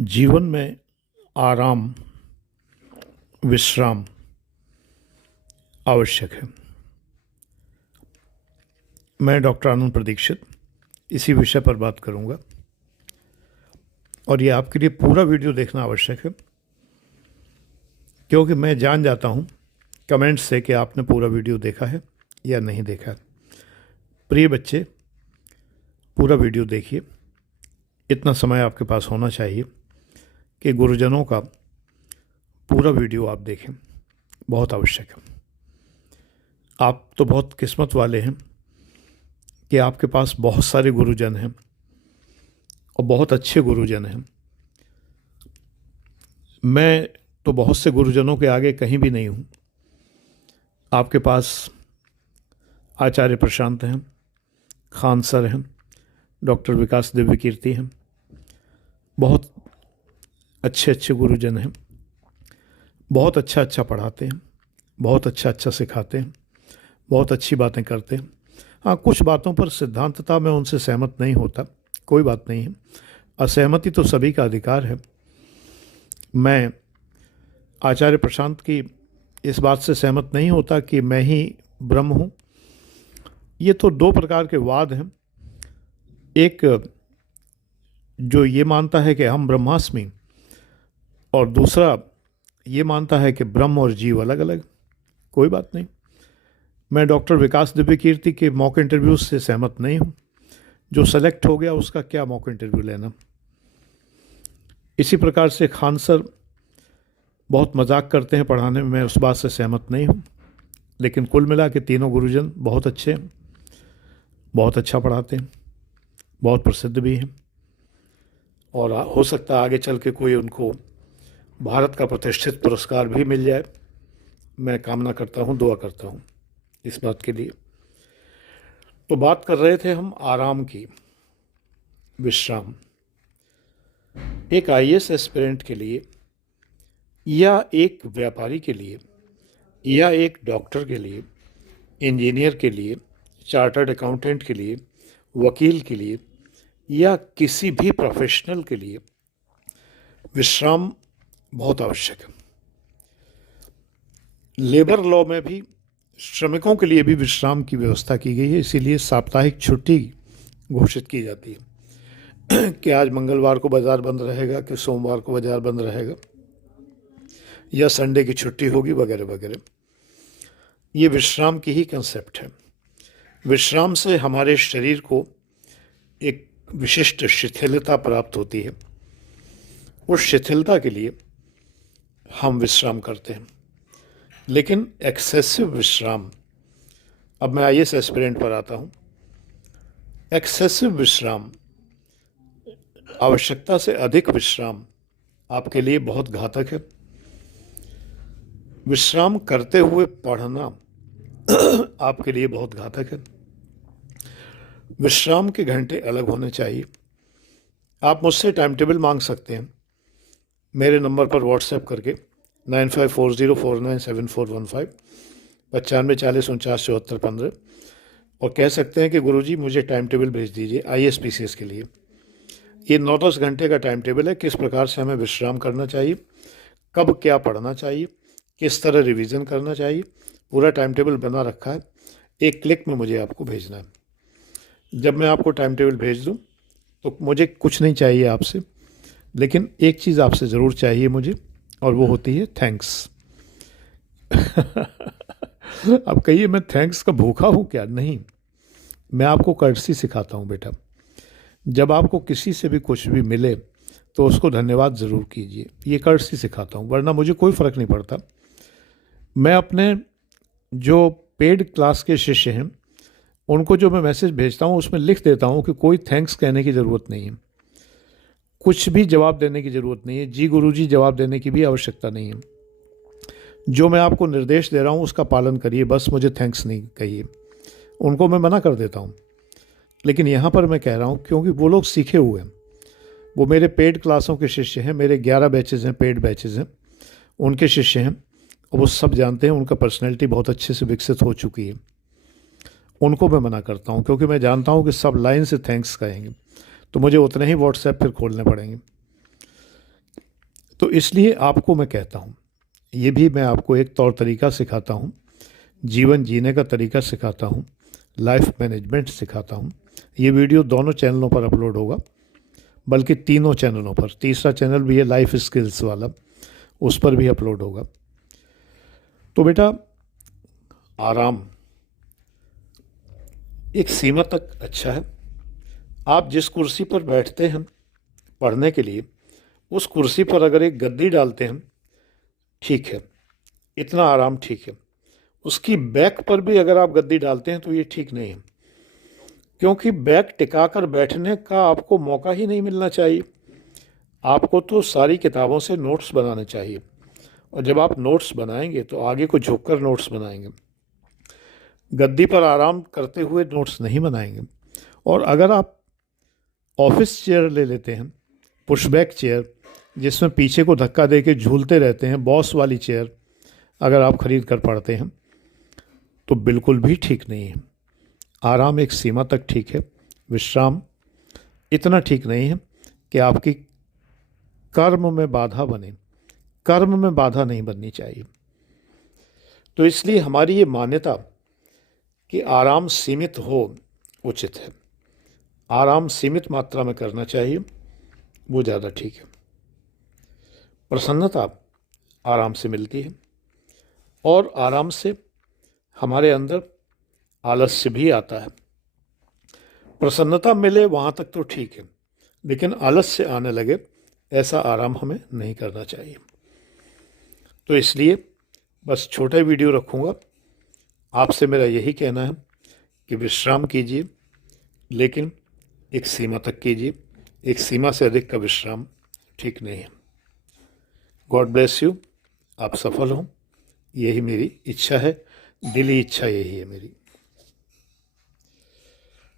जीवन में आराम, विश्राम आवश्यक है। मैं डॉक्टर आनंद प्रदीक्षित इसी विषय पर बात करूंगा और ये आपके लिए पूरा वीडियो देखना आवश्यक है, क्योंकि मैं जान जाता हूं कमेंट्स से कि आपने पूरा वीडियो देखा है या नहीं देखा। प्रिय बच्चे, पूरा वीडियो देखिए। इतना समय आपके पास होना चाहिए कि गुरुजनों का पूरा वीडियो आप देखें, बहुत आवश्यक है। आप तो बहुत किस्मत वाले हैं कि आपके पास बहुत सारे गुरुजन हैं और बहुत अच्छे गुरुजन हैं। मैं तो बहुत से गुरुजनों के आगे कहीं भी नहीं हूँ। आपके पास आचार्य प्रशांत हैं, खान सर हैं, डॉक्टर विकास दिव्य कीर्ति हैं, बहुत अच्छे अच्छे गुरुजन हैं, बहुत अच्छा पढ़ाते हैं, बहुत अच्छा सिखाते हैं, बहुत अच्छी बातें करते हैं। हाँ, कुछ बातों पर सिद्धांतता में उनसे सहमत नहीं होता, कोई बात नहीं है। असहमति तो सभी का अधिकार है। मैं आचार्य प्रशांत की इस बात से सहमत नहीं होता कि मैं ही ब्रह्म हूँ। ये तो दो प्रकार के वाद हैं। एक जो ये मानता है कि हम ब्रह्मास्मि, और दूसरा ये मानता है कि ब्रह्म और जीव अलग अलग। कोई बात नहीं। मैं डॉक्टर विकास दिव्य कीर्ति के मॉक इंटरव्यू से सहमत नहीं हूँ। जो सेलेक्ट हो गया उसका क्या मॉक इंटरव्यू लेना। इसी प्रकार से खान सर बहुत मजाक करते हैं पढ़ाने में, मैं उस बात से सहमत नहीं हूँ। लेकिन कुल मिला के तीनों गुरुजन बहुत अच्छे हैं, बहुत अच्छा पढ़ाते हैं, बहुत प्रसिद्ध भी हैं, और हो सकता है आगे चल के कोई उनको भारत का प्रतिष्ठित पुरस्कार भी मिल जाए। मैं कामना करता हूँ, दुआ करता हूँ इस बात के लिए। तो बात कर रहे थे हम आराम की, विश्राम। एक आईएएस एस्पिरेंट के लिए, या एक व्यापारी के लिए, या एक डॉक्टर के लिए, इंजीनियर के लिए, चार्टर्ड अकाउंटेंट के लिए, वकील के लिए, या किसी भी प्रोफेशनल के लिए विश्राम बहुत आवश्यक है। लेबर लॉ में भी श्रमिकों के लिए भी विश्राम की व्यवस्था की गई है। इसीलिए साप्ताहिक छुट्टी घोषित की जाती है कि आज मंगलवार को बाज़ार बंद रहेगा, कि सोमवार को बाज़ार बंद रहेगा, या संडे की छुट्टी होगी, वगैरह वगैरह। ये विश्राम की ही कंसेप्ट है। विश्राम से हमारे शरीर को एक विशिष्ट शिथिलता प्राप्त होती है। उस शिथिलता के लिए हम विश्राम करते हैं। लेकिन एक्सेसिव विश्राम, अब मैं आईएएस एस्पिरेंट पर आता हूँ। एक्सेसिव विश्राम, आवश्यकता से अधिक विश्राम आपके लिए बहुत घातक है। विश्राम करते हुए पढ़ना आपके लिए बहुत घातक है। विश्राम के घंटे अलग होने चाहिए। आप मुझसे टाइम टेबल मांग सकते हैं मेरे नंबर पर व्हाट्सएप करके 9540497415 9540497415, और कह सकते हैं कि गुरुजी मुझे टाइम टेबल भेज दीजिए आईएएस के लिए। ये 9-10 घंटे का टाइम टेबल है, किस प्रकार से हमें विश्राम करना चाहिए, कब क्या पढ़ना चाहिए, किस तरह रिवीजन करना चाहिए, पूरा टाइम टेबल बना रखा है। एक क्लिक में मुझे आपको भेजना है। जब मैं आपको टाइम टेबल भेज दूँ तो मुझे कुछ नहीं चाहिए आपसे, लेकिन एक चीज़ आपसे ज़रूर चाहिए मुझे, और वो होती है थैंक्स। अब कहिए मैं थैंक्स का भूखा हूँ क्या? नहीं, मैं आपको कर्टसी सिखाता हूँ बेटा। जब आपको किसी से भी कुछ भी मिले तो उसको धन्यवाद ज़रूर कीजिए। ये कर्टसी सिखाता हूँ, वरना मुझे कोई फ़र्क नहीं पड़ता। मैं अपने जो पेड क्लास के शिष्य हैं उनको जो मैं मैसेज भेजता हूँ उसमें लिख देता हूँ कि कोई थैंक्स कहने की ज़रूरत नहीं है, कुछ भी जवाब देने की ज़रूरत नहीं है, जी गुरुजी जवाब देने की भी आवश्यकता नहीं है। जो मैं आपको निर्देश दे रहा हूँ उसका पालन करिए, बस मुझे थैंक्स नहीं कहिए। उनको मैं मना कर देता हूँ। लेकिन यहाँ पर मैं कह रहा हूँ क्योंकि वो लोग सीखे हुए हैं, वो मेरे पेड क्लासों के शिष्य हैं। मेरे 11 बैचेज़ हैं, पेड बैचेज़ हैं, उनके शिष्य हैं, और वो सब जानते हैं। उनका पर्सनैलिटी बहुत अच्छे से विकसित हो चुकी है। उनको मैं मना करता हूँ क्योंकि मैं जानता हूँ कि सब लाइन से थैंक्स कहेंगे, तो मुझे उतने ही व्हाट्सएप फिर खोलने पड़ेंगे। तो इसलिए आपको मैं कहता हूँ, ये भी मैं आपको एक तौर तरीका सिखाता हूँ, जीवन जीने का तरीका सिखाता हूँ, लाइफ मैनेजमेंट सिखाता हूँ। ये वीडियो दोनों चैनलों पर अपलोड होगा, बल्कि तीनों चैनलों पर। तीसरा चैनल भी है लाइफ स्किल्स वाला, उस पर भी अपलोड होगा। तो बेटा, आराम एक सीमा तक अच्छा है। आप जिस कुर्सी पर बैठते हैं पढ़ने के लिए, उस कुर्सी पर अगर एक गद्दी डालते हैं, ठीक है, इतना आराम ठीक है। उसकी बैक पर भी अगर आप गद्दी डालते हैं तो ये ठीक नहीं है, क्योंकि बैक टिकाकर बैठने का आपको मौका ही नहीं मिलना चाहिए। आपको तो सारी किताबों से नोट्स बनाने चाहिए, और जब आप नोट्स बनाएंगे तो आगे को झुककर नोट्स बनाएंगे, गद्दी पर आराम करते हुए नोट्स नहीं बनाएंगे। और अगर आप ऑफिस चेयर ले लेते हैं, पुशबैक चेयर, जिसमें पीछे को धक्का दे के झूलते रहते हैं, बॉस वाली चेयर अगर आप खरीद कर पढ़ते हैं, तो बिल्कुल भी ठीक नहीं है। आराम एक सीमा तक ठीक है, विश्राम इतना ठीक नहीं है कि आपकी कर्म में बाधा बने। कर्म में बाधा नहीं बननी चाहिए। तो इसलिए हमारी ये मान्यता कि आराम सीमित हो उचित है। आराम सीमित मात्रा में करना चाहिए, वो ज़्यादा ठीक है। प्रसन्नता आराम से मिलती है, और आराम से हमारे अंदर आलस्य भी आता है। प्रसन्नता मिले वहाँ तक तो ठीक है, लेकिन आलस्य आने लगे, ऐसा आराम हमें नहीं करना चाहिए। तो इसलिए बस छोटा वीडियो रखूँगा। आपसे मेरा यही कहना है कि विश्राम कीजिए, लेकिन एक सीमा तक कीजिए। एक सीमा से अधिक का विश्राम ठीक नहीं है। God bless you. आप सफल हों, यही मेरी इच्छा है, दिली इच्छा यही है मेरी।